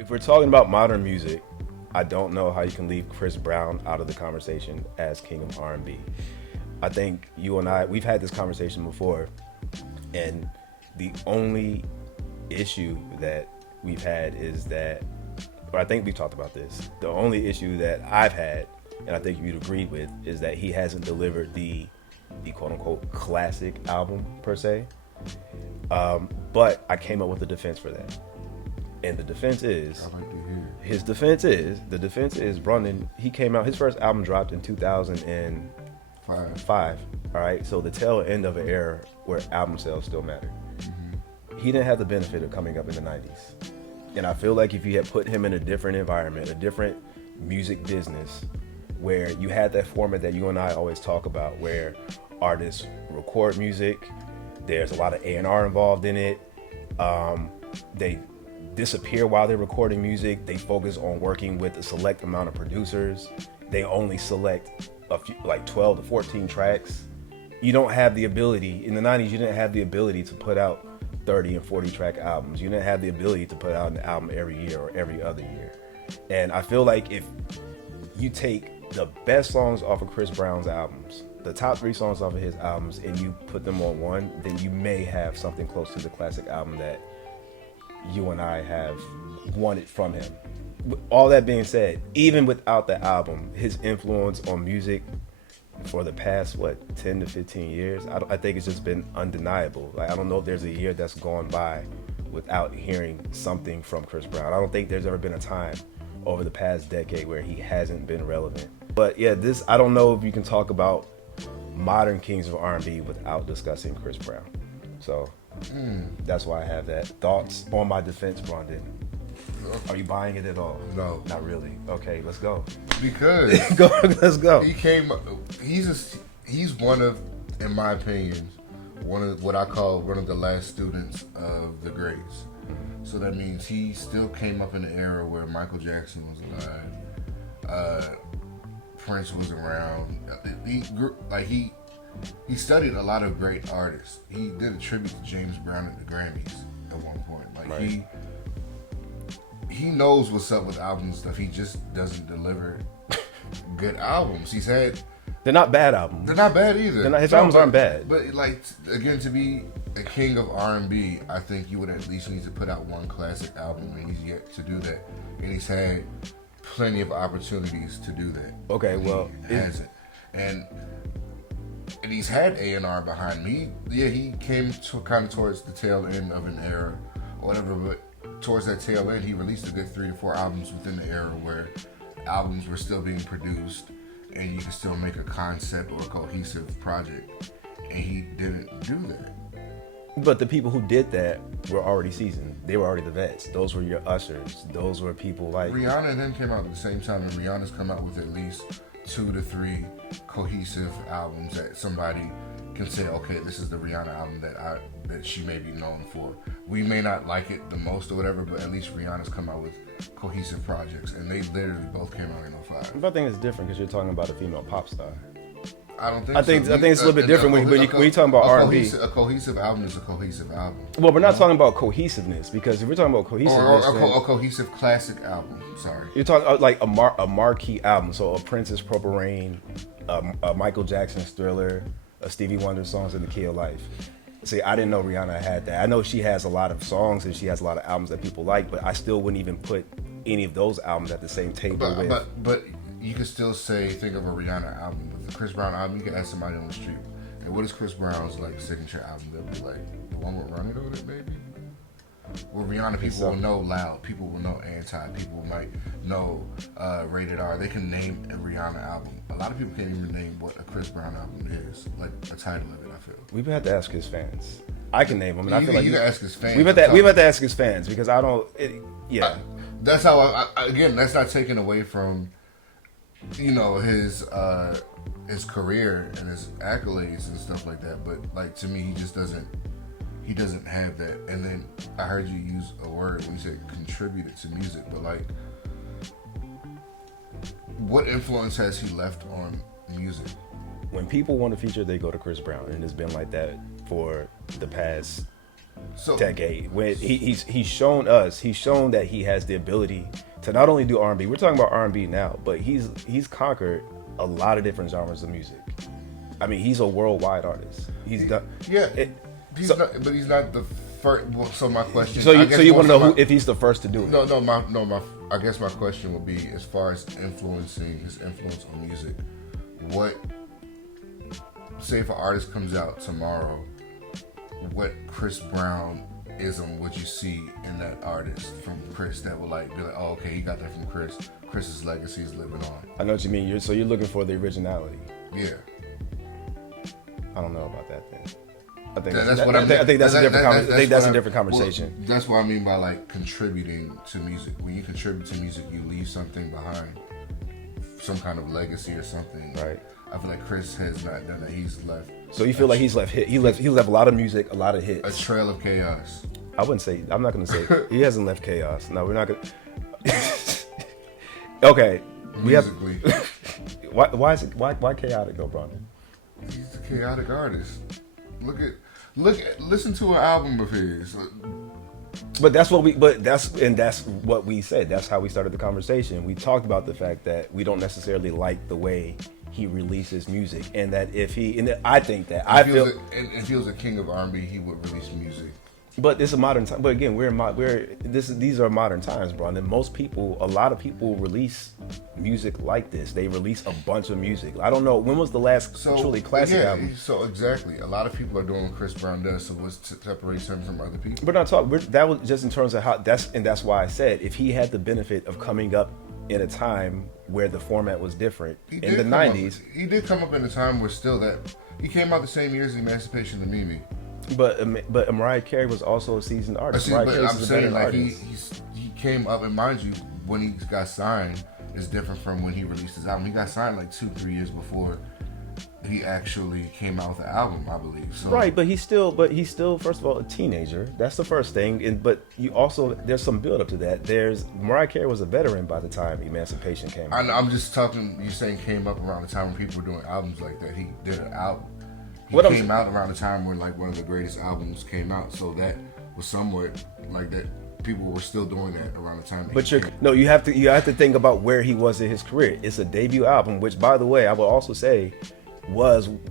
if we're talking about modern music, I don't know how you can leave Chris Brown out of the conversation as King of R&B. I think you and I, we've had this conversation before, and the only issue that we've had is that, or I think we talked about this, the only issue that I've had, and I think you'd agree with, is that he hasn't delivered the quote-unquote classic album, per se. But I came up with a defense for that. And the defense is, the defense is Brandon, he came out, his first album dropped in 2005. All right, so the tail end of an era where album sales still matter. Mm-hmm. He didn't have the benefit of coming up in the 90s. And I feel like if you had put him in a different environment, a different music business, where you had that format that you and I always talk about, where artists record music, there's a lot of A&R involved in it, they disappear while they're recording music, they focus on working with a select amount of producers, they only select a few, like 12 to 14 tracks. You don't have the ability, in the 90s, you didn't have the ability to put out 30 and 40 track albums. You didn't have the ability to put out an album every year or every other year. And I feel like if you take the best songs off of Chris Brown's albums, the top 3 songs off of his albums, and you put them on one, then you may have something close to the classic album that you and I have wanted from him. All that being said, even without the album, his influence on music for the past 10 to 15 years, I think it's just been undeniable. Like, I don't know if there's a year that's gone by without hearing something from Chris Brown. I don't think there's ever been a time over the past decade where he hasn't been relevant. But yeah, I don't know if you can talk about modern kings of R&B without discussing Chris Brown. So that's why I have that. Thoughts on my defense, Brandon? Are you buying it at all? No. Not really. Okay, let's go. Because let's go. He's one of, in my opinion, one of what I call one of the last students of the greats. So that means he still came up in an era where Michael Jackson was alive, Prince was around. He studied a lot of great artists. He did a tribute to James Brown at the Grammys at one point. Right. He knows what's up with albums and stuff. He just doesn't deliver good albums. They're not bad albums. They're not bad either. His albums aren't bad. But again, to be a king of R&B, I think you would at least need to put out one classic album, and he's yet to do that. And he's had plenty of opportunities to do that. Okay, well, he hasn't. And he's had A&R behind me. Yeah, he came kind of towards the tail end of an era or whatever, but towards that tail end, he released a good 3 to 4 albums within the era where albums were still being produced and you could still make a concept or a cohesive project. And he didn't do that. But the people who did that were already seasoned. They were already the vets. Those were your ushers. Those were people like Rihanna and them came out at the same time, and Rihanna's come out with at least 2 to 3 cohesive albums that somebody can say, okay, this is the Rihanna album that she may be known for. We may not like it the most or whatever, but at least Rihanna's come out with cohesive projects, and they literally both came out in 05. But I think it's different because you're talking about a female pop star. I don't think. I think it's a little bit different when you're talking about R&B. A cohesive album is a cohesive album. Well, we're not talking about cohesiveness, because if we're talking about cohesiveness, or a cohesive classic album. Sorry, you're talking like a marquee album. So a Prince's Purple Rain, a Michael Jackson's Thriller, a Stevie Wonder Songs in the Key of Life. See, I didn't know Rihanna had that. I know she has a lot of songs and she has a lot of albums that people like, but I still wouldn't even put any of those albums at the same table But you could still think of a Rihanna album. With a Chris Brown album, you can ask somebody on the street, and what is Chris Brown's signature album? They'll be like, the one with Run It on it, baby? Well, Rihanna, people will know Loud, people will know Anti, people might know Rated R. They can name a Rihanna album. A lot of people can't even name what a Chris Brown album is, like a title of it, I feel. We would have to ask his fans. I can name them, and I feel like you can ask his fans. We've had to ask his fans, because I don't. That's how. Again, that's not taken away from, his career and his accolades and stuff like that. But to me, he just doesn't. He doesn't have that. And then I heard you use a word when you said contributed to music, but what influence has he left on music? When people want to feature, they go to Chris Brown, and it's been like that for the past decade. When he's shown that he has the ability to not only do R&B. We're talking about R&B now, but he's conquered a lot of different genres of music. I mean, he's a worldwide artist. He's done. Yeah, but he's not the first. Well, so my question. So you want to know if he's the first to do it? No. I guess my question would be, as far as his influence on music, what? Say if an artist comes out tomorrow, what Chris Brown-ism would you see in that artist from Chris that would be like, oh, okay, he got that from Chris. Chris's legacy is living on. I know what you mean. You're looking for the originality. Yeah. I don't know about that then. I think that's a different conversation. Well, that's what I mean by contributing to music. When you contribute to music, you leave something behind, some kind of legacy or something. Right. I feel like Chris has not done that. He's left. So you feel like he left a lot of music, a lot of hits. A trail of chaos. I'm not going to say he hasn't left chaos. No, we're not going to. Okay. Musically. Why chaotic though, Brandon? He's a chaotic artist. Listen to an album of his. That's what we said. That's how we started the conversation. We talked about the fact that we don't necessarily like the way he releases music, and that if he was a king of R&B, he would release music. But it's a modern time. But again, these are modern times, bro. And a lot of people release music like this. They release a bunch of music. I don't know, when was the last truly classic album? So exactly, a lot of people are doing what Chris Brown does. So what's separates him from other people? We're not talking. That was just in terms of how that's why I said if he had the benefit of coming up in a time where the format was different in the 90s. He did come up in a time where he came out the same year as Emancipation of Mimi. But Mariah Carey was also a seasoned artist. But I'm saying he came up, and mind you, when he got signed is different from when he released his album. He got signed 2-3 years before he actually came out with the album, I believe. So. Right, but he's still first of all a teenager. That's the first thing, but you also there's some build up to that. Mariah Carey was a veteran by the time Emancipation came out. I'm just talking. You saying came up around the time when people were doing albums like that. He did an album. He came out around the time when one of the greatest albums came out, so that was somewhat that. People were still doing that around the time. But you have to think about where he was in his career. It's a debut album, which, by the way, I will also say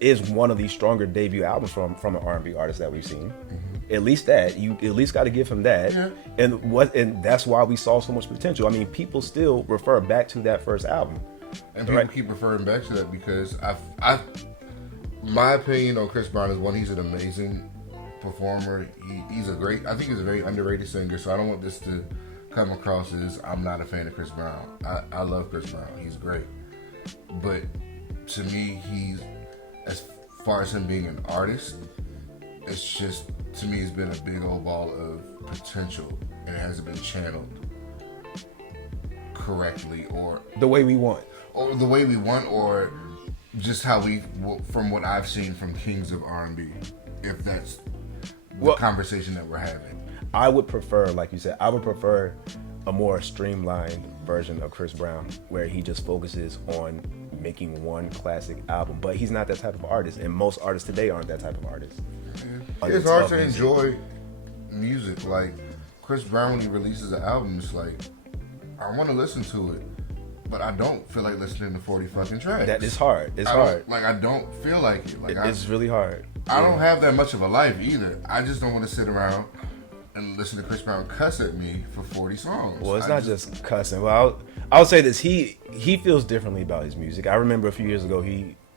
is one of the stronger debut albums from an R&B artist that we've seen. Mm-hmm. At least that you at least got to give him that. Yeah. And that's why we saw so much potential. I mean, people still refer back to that first album, and people keep referring back to that because my opinion on Chris Brown is he's an amazing performer. He's a very underrated singer, so I don't want this to come across as I'm not a fan of Chris Brown. I love Chris Brown. He's great. But to me, as far as him being an artist, it's just, to me, it's been a big old ball of potential, and it hasn't been channeled correctly or the way we want. Or just how from what I've seen from Kings of R&B, if that's the conversation that we're having. I would prefer, like you said, a more streamlined version of Chris Brown where he just focuses on making one classic album. But he's not that type of artist, and most artists today aren't that type of artist. It's hard to enjoy music. Like Chris Brown, when he releases an album, it's I want to listen to it, but I don't feel like listening to 40 fucking tracks. That is hard. It's hard. I don't feel like it. It's really hard. I don't have that much of a life either. I just don't want to sit around and listen to Chris Brown cuss at me for 40 songs. Well, it's not just cussing. Well, I'll say this. He feels differently about his music. I remember a few years ago,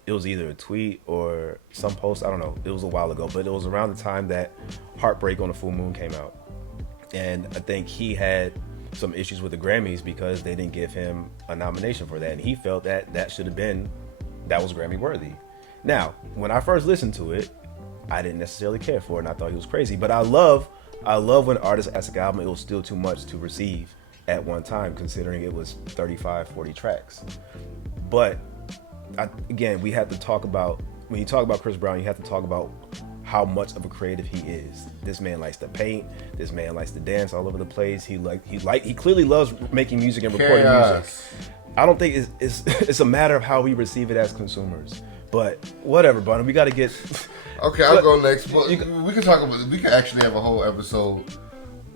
it was either a tweet or some post. I don't know. It was a while ago, but it was around the time that Heartbreak on the Full Moon came out. And I think he had some issues with the Grammys because they didn't give him a nomination for that. And he felt that was Grammy worthy. Now, when I first listened to it, I didn't necessarily care for it, and I thought he was crazy. But I love when artists ask an album, it was still too much to receive at one time, considering it was 35, 40 tracks. But again, we have to talk about, when you talk about Chris Brown, you have to talk about how much of a creative he is. This man likes to paint. This man likes to dance all over the place. He clearly loves making music and recording music. I don't think it's a matter of how we receive it as consumers. But whatever, Bunny. We got to get. Okay, I'll go next. But we can talk about. We can actually have a whole episode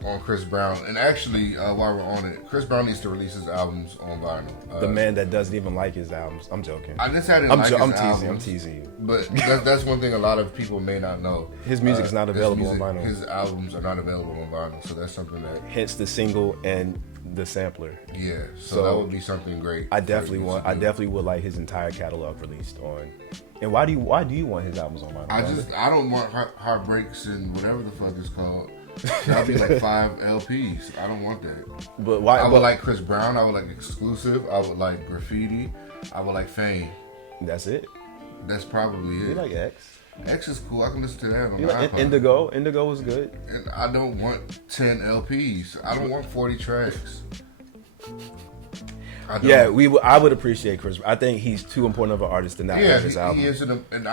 on Chris Brown. And actually, while we're on it, Chris Brown needs to release his albums on vinyl. The man that doesn't even like his albums. I'm joking. I just had I'm teasing. I'm teasing you. But that's one thing a lot of people may not know. His music is not available on vinyl. His albums are not available on vinyl, so that's something that. Hence the single and the sampler. Yeah, so that would be something great. I definitely would like his entire catalog released on. And why do you want his albums on vinyl? I don't want Heartbreaks and whatever the fuck it's called. That'll be like 5 LPs. I don't want that. But why? I would like Chris Brown. I would like Exclusive. I would like Graffiti. I would like Fame. That's it. That's probably it. You like X? X is cool. I can listen to that on you my like iPod. Indigo was good. And I don't want 10 LPs. I don't want 40 tracks. Yeah, I would appreciate Chris. I think he's too important of an artist to not have his album. He is, and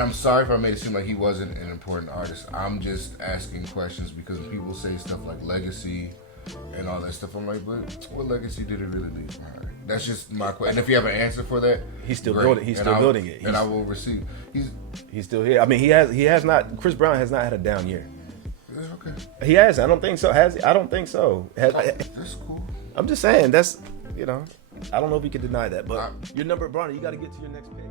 I'm sorry if I made it seem like he wasn't an important artist. I'm just asking questions because people say stuff like legacy and all that stuff. I'm like, but what legacy did it really leave behind? That's just my question. And if you have an answer for that, he's still building. He's still building it, and I will receive. He's still here. I mean, he has not. Chris Brown has not had a down year. Yeah, okay. He has. I don't think so. I don't think so. That's cool. I'm just saying. That's I don't know if we can deny that. But your number, Bronner, you got to get to your next pick.